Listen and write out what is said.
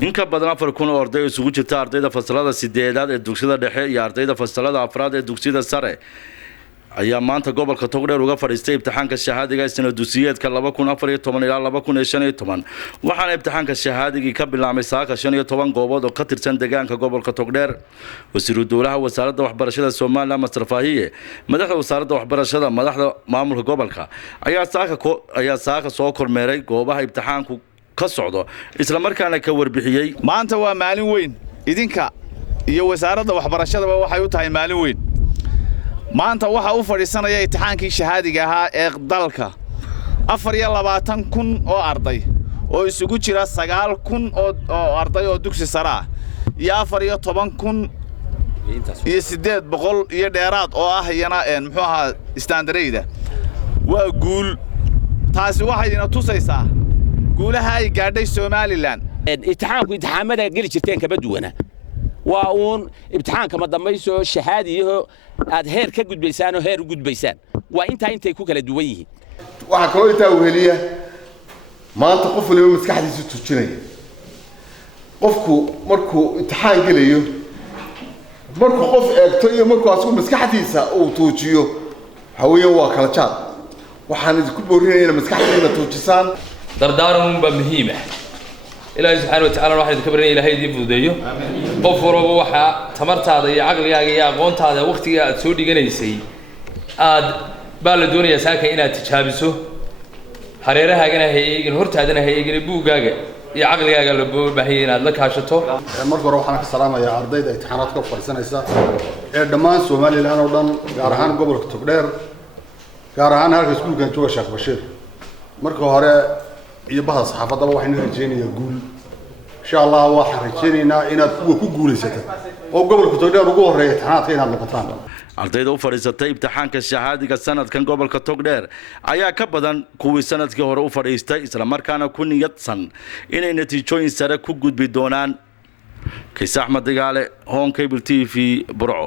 in ka badan 4,000 oo arday isugu jirta ardayda fasalada 8aad ee dugsiyada dhexe iyo ardayda fasalada 4aad ee dugsiyada sare ayaa maanta gobolka Togdheer uga fadhiistay imtixaanka shahaadiga sanad dugsiyeedka 2014 ilaa 2015 waxaana imtixaanka shahaadigi ka bilaabmay saaka 15 goobood oo ka tirsan deegaanka gobolka Togdheer wasiiru dowlaha wasaaradda waxbarashada Soomaaliya Mastar Faahiye madaxda wasaaradda waxbarashada madaxda maamulka gobolka ayaa saaka soo kormeeray goobaha imtixaanku ka socdo isla markaana ka warbixiyay maanta waa maalin weyn idinka iyo wasaaradda waxbarashada waxay u tahay maalin weyn maanta waxa uu fadhiisanaya imtixaankii shahaadiga ahaa ee dalka 24,000 oo arday oo isugu jira 9,000 oo arday oo dugsi sare ah iyo 14,000 iyo 800 iyo dheeraad oo ah iyana muxuu ahaa standardayda waa guul taasi waxay ina tusaysaa guulaha ay gaadhay Somaliland imtixaamada gali jirteen kaba duwana waa uun imtixaanka ma dambayso shahaadiyo aad heer ka gudbaysaan oo heer u gudbaysaan waa intay ku kala duwan yihiin waxa kale inta weheliya maanta qof waliba maskaxdiisa tujinaya qofku markuu imtixaan galayo markuu qof eegto iyo markuu asku maskaxdiisa uu tuujiyo waxa weeyaan waa kala jaad waxaan idinku boorinayaa maskaxdiina tuujisaan dardaaran ba muhiim ah ilaahay subhanahu wa ta'ala waxa ka baranay ilaahay idin fududeeyo qof walba waxa tamartaada iyo aqligaaga iyo aqoontaada waqtiga aad soo dhiganaysay aad baa la doonayaa saaka inaad tijaabiso hareerahaagana hay'adin hortaadana hay'adin buugaaga iyo aqligaaga la baahiyo inaad la kaashato marka hore waxaan ka salaamayaa ardayda imtixaanaadka fadhiisanaysa ee dhammaan Soomaaliland oo dhan gaar ahaan gobolka Togdheer gaar ahaan halka iskuulka jooga Sheekh Bashiir marka hore iyo bahda saxaafadda waxaynu rajaynayaa guul insha Allah waxaan rajaynaynaa inaad ku guulaysato oo gobolka Togdheer ugu horeeyo imtixaanaadka inaad noqotaan ardayda u fadhiisatay imtixaanka shahaadiga sanadkan gobolka Togdheer ayaa ka badan kuwii sanadkii hore u fadhiistay isla markaana ku niyadsan inay natiijooyin sare ku gudbi doonaan Kiis Axmed Digaale Home Cable TV Burco